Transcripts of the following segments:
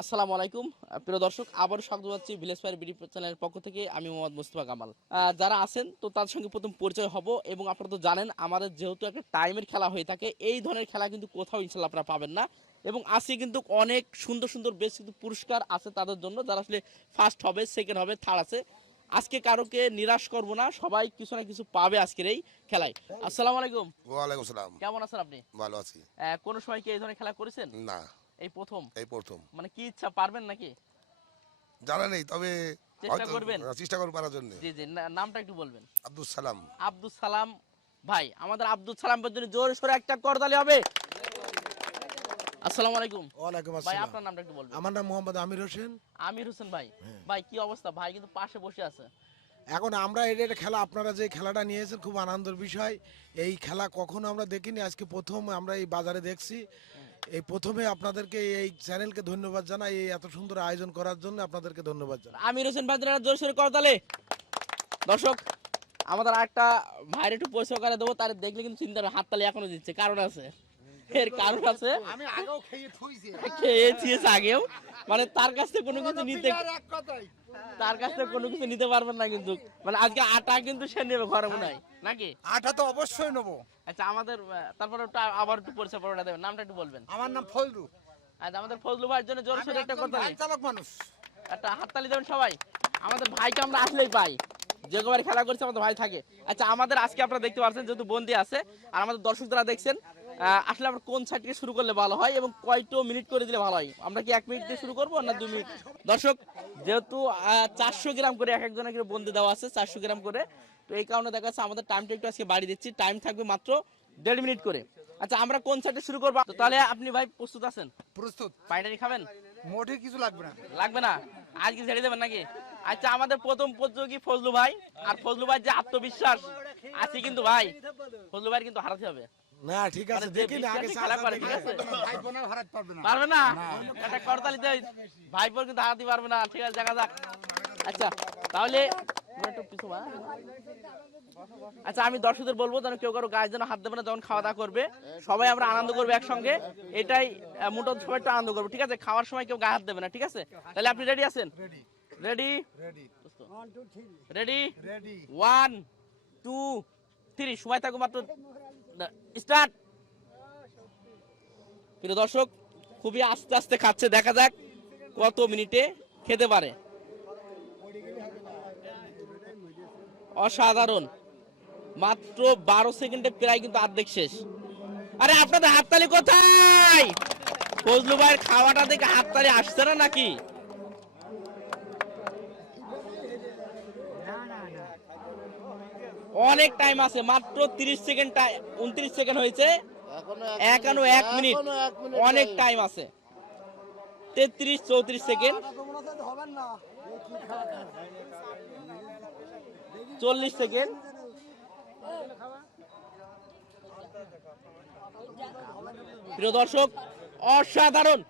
আসসালামু আলাইকুম প্রিয় দর্শক, আবারও স্বাগত জানাচ্ছি ভিলেজ ফায়ার বিডি চ্যানেলের পক্ষ থেকে। আমি মোহাম্মদ মুস্তফা কামাল। যারা আছেন তো তার সঙ্গে প্রথম পরিচয় হব, এবং আপনারা তো জানেন আমাদের যেহেতু একটা টাইমের খেলা হয়ে থাকে, এই ধরনের খেলা কিন্তু কোথাও ইনশাল্লাহ আপনারা পাবেন না। এবং আজকে কিন্তু অনেক সুন্দর সুন্দর বেশ কিন্তু পুরস্কার আছে তাদের জন্য, যারা আসলে ফার্স্ট হবে, সেকেন্ড হবে, থার্ড আছে। আজকে কারোকে নিরাশ করব না, সবাই কিছু না কিছু পাবে আজকের এই খেলায়। আসসালামু আলাইকুম। ওয়ালাইকুম সালাম। কেমন আছেন আপনি? ভালো আছি। কোনো সময় কি এই ধরনের খেলা করেছেন? না, এই প্রথম? এই প্রথম। মানে কি ইচ্ছা, পারবেন নাকি? জানা নেই, তবে চেষ্টা করবেন? চেষ্টা করব পারার জন্য। জি জি, নামটা একটু বলবেন। আব্দুল সালাম। আব্দুল সালাম ভাই, আমাদের আব্দুল সালামের জন্য জোরে সোরে একটা করতালি হবে। আসসালামু আলাইকুম। ওয়ালাইকুম ভাই আসসালাম। আপনার নামটা একটু বলবেন। আমার নাম মোহাম্মদ আমির হোসেন। আমির হোসেন ভাই। ভাই কি অবস্থা? ভাই কিন্তু পাশে বসে আছে। এখন আমরা এটা খেলা, আপনারা যে খেলাটা নিয়েছেন খুব আনন্দের বিষয়। এই খেলা কখনো আমরা দেখিনি, আজকে প্রথম আমরা এই বাজারে দেখছি। এই প্রথমে আপনাদেরকে এই চ্যানেলকে ধন্যবাদ জানাই, এই এত সুন্দর আয়োজন করার জন্য আপনাদেরকে ধন্যবাদ জানাই। আমির হোসেন ভাই জোরে সোরে করতালি। দর্শক, আমাদের আরেকটা ভাইয়ের একটু পরিচয় করে দেবো, তার দেখলে কিন্তু চিন্তা হবে, হাততালি এখনো দিচ্ছে, কারণ আছে। এর কারণ আছে, আমি আগেও খেয়েছি আগেও, মানে তার কাছ থেকে কোনো কিছু নিতে, তার কাছ থেকে কোনো কিছু নিতে পারবেন না কিন্তু। মানে আজকে আটা কিন্তু সে নেবে ঘরে মনে হয় নাকি? আটা তো অবশ্যই নেবো। আচ্ছা, আমাদের তারপরে আবার একটু পরিচয় পড়া দেবেন, নামটা একটু বলবেন। আমার নাম ফজলু। আচ্ছা, আমাদের ফজলু ভাইয়ের জন্য জোরে সোরে একটা কথা, চালক মানুষ। একটা হাততালি দেবেন সবাই। আমাদের ভাইকে আমরা আসলেই পাই, যে কবার খেলা করছে আমাদের ভাই থাকে। আচ্ছা, আমাদের আজকে আপনারা দেখতে পাচ্ছেন যেহেতু বন্দি আছে, আর আমাদের দর্শক যারা দেখছেন, আসলে আমরা কোন সাইড থেকে শুরু করলে ভালো হয় এবং কয়টো মিনিট করে দিলে ভালো হয়? আমরা কি 1 মিনিট দিয়ে শুরু করবো না 2 মিনিট? দর্শক, যেহেতু 400 গ্রাম করে এক একজনের বন্দি দেওয়া আছে, 400 গ্রাম করে, তো এই কারণে দেখা যাচ্ছে আমাদের টাইমটা একটু আজকে বাড়িয়ে দিচ্ছি। টাইম থাকবে মাত্র 1.5 মিনিট করে। আচ্ছা, আমরা কোন সাইডে শুরু করবো? তো তাহলে আপনি ভাই প্রস্তুত আছেন? প্রস্তুত। পানিটানি খাবেন? মোটে কিছু লাগবে না। লাগবে না? আজকে ছেড়ে দেবেন নাকি? আচ্ছা, আমাদের প্রথম প্রতিযোগী ফজলু ভাই, আর ফজলু ভাই যে আত্মবিশ্বাস আছে কিন্তু ভাই, ফজলু ভাই কিন্তু হারাতে হবে। না ঠিক আছে, মানে যে দেখি না আগে বিশ্বাসে খেলা করে, ঠিক আছে? ভাই বোনের হারাতে পারবে না। পারবে না? একটা করতালি দেই, ভাই বোন কিন্তু হারাতে পারবে না। ঠিক আছে, দেখা যাক। আচ্ছা, তাহলে একটু পিছু বা। আচ্ছা, আমি দর্শকদের বলবো যেন কেউ কারো গায়ে যেন হাত দেবে না যখন খাওয়া দাওয়া করবে। সবাই আমরা আনন্দ করবো একসঙ্গে, এটাই মোটামুটি সবাই একটু আনন্দ করবো, ঠিক আছে? খাওয়ার সময় কেউ গায়ে হাত দেবে না, ঠিক আছে? তাহলে আপনি রেডি আছেন? রেডি? রেডি? 1 2 3, সময় থাকবে মাত্র, স্টার্ট। প্রিয় দর্শক, খুবই আস্তে আস্তে খাচ্ছে, দেখা যাক কত মিনিটে খেতে পারে। অসাধারণ, মাত্র 12 সেকেন্ডে প্রায় কিন্তু অর্ধেক শেষ। আরে আপনাদের হাততালি কোথায়? ফজলু ভাইয়ের খাওয়াটা দেখে হাততালি আসছে না নাকি? অনেক টাইম আছে, মাত্র 30 সেকেন্ড, 29 সেকেন্ড হয়েছে, এখনো 1 মিনিট, অনেক টাইম আছে। 33 34 সেকেন্ড, 40 সেকেন্ড। প্রিয় দর্শক, অসাধারণ,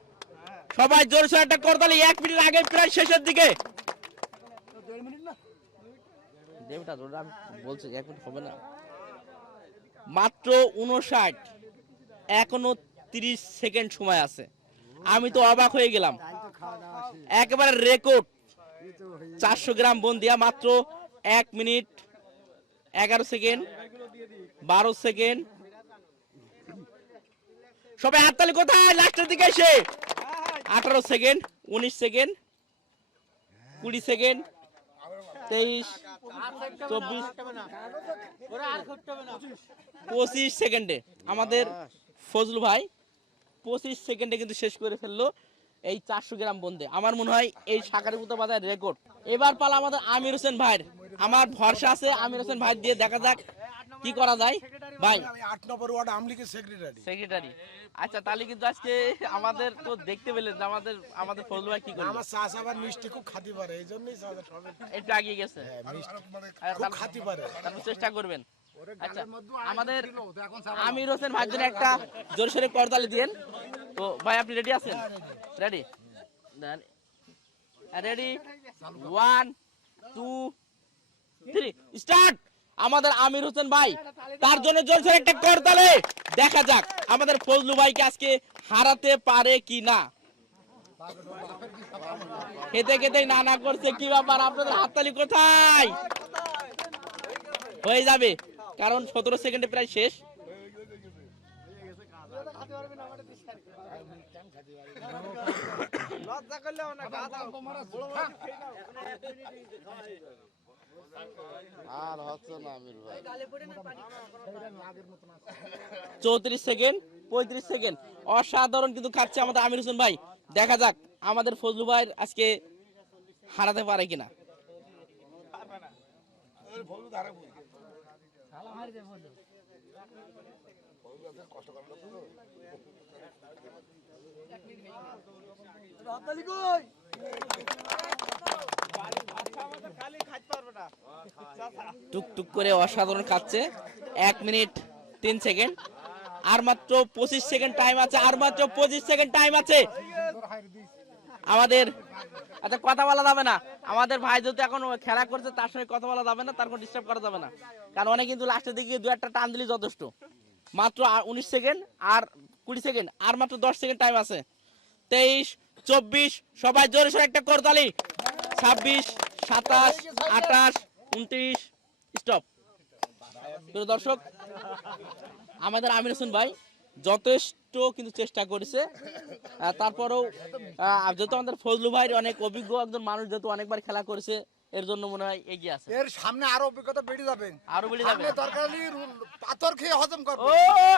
সবাই জোরে সোরে একটা করতালি। 1 মিনিট আগে, প্রায় শেষের দিকে। বলছে 1 মিনিট হবে না, মাত্র 59, এখনো 30 সেকেন্ড সময় আছে। আমি তো অবাক হয়ে গেলাম, একেবারে রেকর্ড। 400 গ্রাম বন্দিয়া মাত্র 1 মিনিট 11 সেকেন্ড, 12 সেকেন্ড। সবাই হাততালি কোথায়? লাস্টের দিকে এসে 18 সেকেন্ড, 19 সেকেন্ড, 20 সেকেন্ড, 23, 24, 25 সেকেন্ডে আমাদের ফজলু ভাই 25 সেকেন্ডে কিন্তু শেষ করে ফেললো এই 400 গ্রাম বন্দে। আমার মনে হয় এই সাকারিপুত বাজার রেকর্ড। এবার পালা আমাদের আমির হোসেন ভাইয়ের। আমার ভরসা আছে আমির হোসেন ভাই দিয়ে, দেখা যাক কি করা যায়। ভাই 8 নম্বর ওয়ার্ড আমলিগের সেক্রেটারি। আচ্ছা, তাহলে কিন্তু আজকে আমাদের তো দেখতে পেলেন যে আমাদের ফজলু ভাই কি করে। আমার চাষ আবার মিষ্টি খুব খাতি পারে, এইজন্যই চাষা সবে একটু এগিয়ে গেছে। মিষ্টি খুব খাতি পারে, তারপর চেষ্টা করবেন। আচ্ছা, আমাদের আমির হোসেন ভাইয়ের জন্য একটা জোরে সোরে করতালি দিয়েন। তো ভাই আপনি রেডি আছেন? রেডি? রেডি? 1 2 3, স্টার্ট। আমাদের আমির হোসেন ভাই, তার জন্য জোরে সোরে একটা করতালি। দেখা যাক আমাদের ফজলু ভাইকে আজকে হারাতে পারে কি না। খেতে খেতে না না করছে, কি ব্যাপার আপনাদের হাততালি কোথায়? হয়ে যাবে, কারণ 17 সেকেন্ডে প্রায় শেষ। আর হচ্ছে না আমির ভাই। 34 সেকেন্ড, 35 সেকেন্ড, অসাধারণ কিন্তু খাচ্ছে আমাদের আমির হোসেন ভাই। দেখা যাক আমাদের ফজলু ভাই আজকে হারাতে পারে কিনা। টুকটুক করে অসাধারণ খাচ্ছে। 1 মিনিট 3 সেকেন্ড, আর মাত্র 25 সেকেন্ড টাইম আছে, আর মাত্র 25 সেকেন্ড টাইম আছে আমাদের। আচ্ছা, কথা বলা যাবে না, আমাদের ভাই যেহেতু এখন খেলা করছে তার সঙ্গে কথা বলা যাবে না, তার কোনো ডিস্টার্ব করা যাবে না, কারণ অনেক কিন্তু লাস্টের দিকে 2-1টা টান দিলে যথেষ্ট। মাত্র 19 সেকেন্ড আর 20 সেকেন্ড, আর মাত্র 10 সেকেন্ড টাইম আছে। 23, 24, সবাই জোরে সোরে একটা করতালি। 26, 27, 28, 29, স্টপ। প্রিয় দর্শক, আমাদের আমির হোসেন ভাই যথেষ্ট কিন্তু চেষ্টা করেছে, তারপরেও যেহেতু আমাদের ফজলু ভাই অনেক অভিজ্ঞ একজন মানুষ, যেহেতু অনেকবার খেলা করেছে, এর জন্য মনে হয় এগিয়ে আছে। এর সামনে আরো অভিজ্ঞতা বেড়ে যাবে, আরো বেড়ে যাবে। সামনে তরকারি পাথর খেয়ে হজম করবে। ও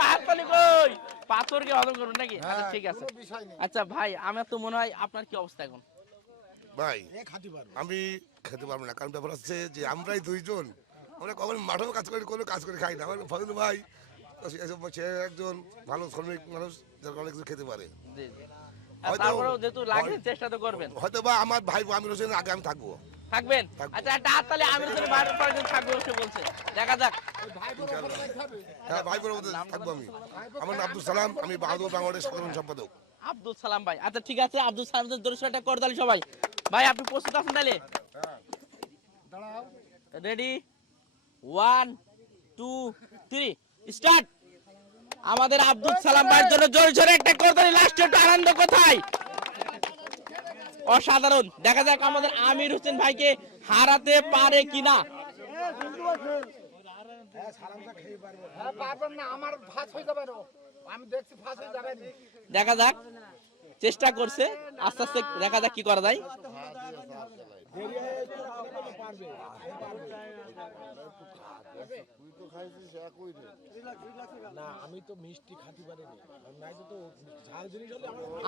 হাততালি কই, পাথরকে হজম করুন নাকি? আচ্ছা ঠিক আছে। কোনো বিষয় নেই। আচ্ছা ভাই, আমার তো মনে হয় আপনার কি অবস্থা এখন? ভাই আমি খেতে পারবো না, কারণ ব্যাপার হচ্ছে যে আমরাই দুইজন, আমরা কখনো মাঠেও কাজ করি, কোনো কাজ করে খাই না। আমার ফজলু ভাই সে একজন ভালো শ্রমিক মানুষ, যার অনেক কিছু খেতে পারে। জি জি। হয়তো- তারপরেও যেহেতু লাগে চেষ্টা তো করবেন। হয়তো বা আমার ভাই আমির হোসেন আগে আমি থাকবো। থাকবেন? থাকবো। আচ্ছা, একটা হাততালি আমির হোসেনের বাইরে পরে কিন্তু থাকবে সে বলছে। দেখা যাক। হ্যাঁ ভাই বোনের মধ্যে থাকবো আমি। আমার নাম আব্দুল সালাম, আমি বাহাদুর বাংলাদেশ সাধারণ সম্পাদক। আব্দুল সালাম ভাই, আচ্ছা ঠিক আছে, আব্দুল সালামের দর্শক একটা করতালি সবাই। ভাই আপনি প্রস্তুত আছেন তাহলে? Ready, 1, 2, 3, start. আমাদের আব্দুল সালাম ভাইয়ের জন্য জোরে জোরে একটা করতালি। লাস্টে একটু আনন্দ কোথায়? অসাধারণ। দেখা যাক আমাদের আমির হোসেন ভাইকে হারাতে পারে কিনা। পারবেন না, আমার ফাঁস হয়ে যাবে, আমি দেখছি ফাঁস হয়ে যাবে। দেখা যাক, চেষ্টা করছে, আস্তে আস্তে দেখা যাক কি করা যায়। তুই তো খাইছিস একই রে।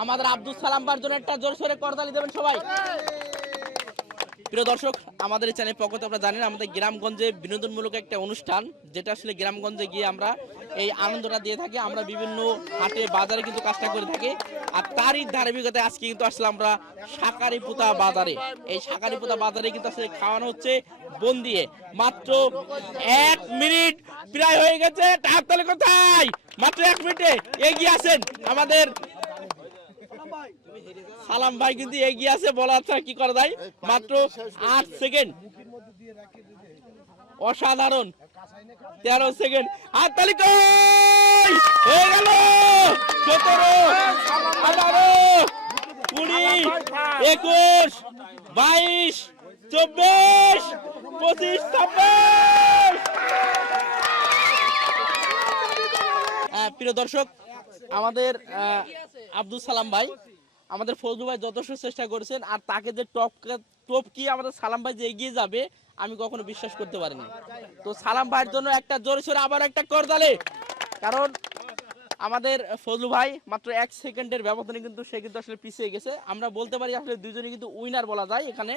আমাদের আব্দুল সালাম ভাইয়ের জন্য একটা জোরে সোরে করতালি দেবেন সবাই। প্রিয় দর্শক, আমাদের এই চ্যানেল পক্ষ থেকে আপনারা জানেন আমাদের গ্রামগঞ্জে বিনোদনমূলক একটা অনুষ্ঠান, যেটা আসলে গ্রামগঞ্জে গিয়ে আমরা এই আনন্দটা দিয়ে থাকি। আমরা বিভিন্ন হাটে বাজারে কিন্তু কাজটা করে থাকি, আর তারই ধারাবাহিকতায় আজকে কিন্তু আসলে আমরা শাকারিপুতা বাজারে। এই শাকারিপুতা বাজারে কিন্তু আসলে খাওয়ানো হচ্ছে বোন দিয়ে। মাত্র 1 মিনিট প্রায় হয়ে গেছে। হাততালি কোথায়? মাত্র 1 মিনিটে এগিয়ে আছেন আমাদের সালাম ভাই, কিন্তু এগিয়ে আছে, বলা হচ্ছে কি করা যায়। মাত্র 8 সেকেন্ড, অসাধারণ। 13 সেকেন্ড, হাততালি কই? হয়ে গেল 17, 18, 20, 21, 22, 24, 25, 26। প্রিয় দর্শক, আমাদের আব্দুল সালাম ভাই, আমাদের ফজলু ভাই যথেষ্ট চেষ্টা করেছেন, আর তাকে যে টপ কি আমাদের সালাম ভাই যে এগিয়ে যাবে আমি কখনো বিশ্বাস করতে পারিনি। তো সালাম ভাইয়ের জন্য একটা জোরে সোরে আবার একটা করতালি, কারণ আমাদের ফজলু ভাই মাত্র 1 সেকেন্ডের ব্যবধানে কিন্তু সে কিন্তু আসলে পিছিয়ে গেছে। আমরা বলতে পারি আসলে দুইজনই কিন্তু উইনার বলা যায় এখানে।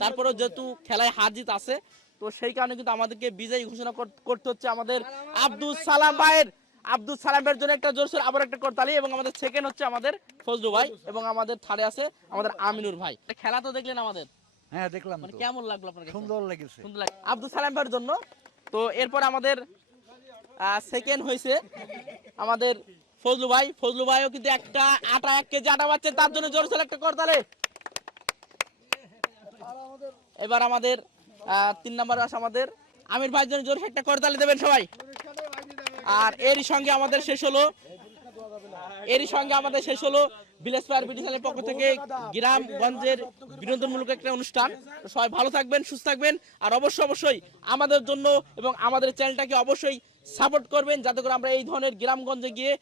তারপরেও যেহেতু খেলায় হার জিত আছে, তো সেই কারণে কিন্তু আমাদেরকে বিজয়ী ঘোষণা করতে হচ্ছে আমাদের আব্দুল সালাম ভাইয়ের। আব্দুল সালামের জন্য একটা জোরসোর আবার একটা করতালি, এবং আমাদের সেকেন্ড হচ্ছে আমাদের ফজলু ভাই, এবং আমাদের থার্ডে আছে আমাদের আমিনুর ভাই। খেলা তো দেখলেন আমাদের, হ্যাঁ দেখলাম, মানে কেমন লাগলো আপনার কাছে? সুন্দর লেগেছে। সুন্দর লাগে আব্দুল সালাম ভাইয়ের জন্য। তো এরপর আমাদের সেকেন্ড হয়েছে আমাদের ফজলু ভাই। ফজলু ভাইও কিন্তু একটা 1 কেজি আটা পাচ্ছে, তার জন্য জোরসোর একটা করতালি। এবার আমাদের 3 নাম্বার আছে আমাদের আমির ভাইয়ের জন্য জোরসোর একটা করতালি দেবেন সবাই। আর এরই সঙ্গে আমাদের শেষ হলো ভিলেজ ফায়ার বিডি চ্যানেলের পক্ষ থেকে গ্রামগঞ্জের বিনোদনমূলক একটা অনুষ্ঠান। তো সবাই ভালো থাকবেন, সুস্থ থাকবেন, আর অবশ্যই আমাদের জন্য এবং আমাদের চ্যানেলটাকে অবশ্যই সাপোর্ট করবেন, যাতে করে আমরা এই ধরনের গ্রামগঞ্জে গিয়ে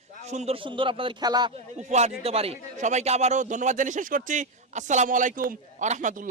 সুন্দর আপনাদের খেলা উপহার দিতে পারি। সবাইকে আবারও ধন্যবাদ জানিয়ে শেষ করছি। আসসালামু আলাইকুম ওয়া রাহমাতুল্লাহ।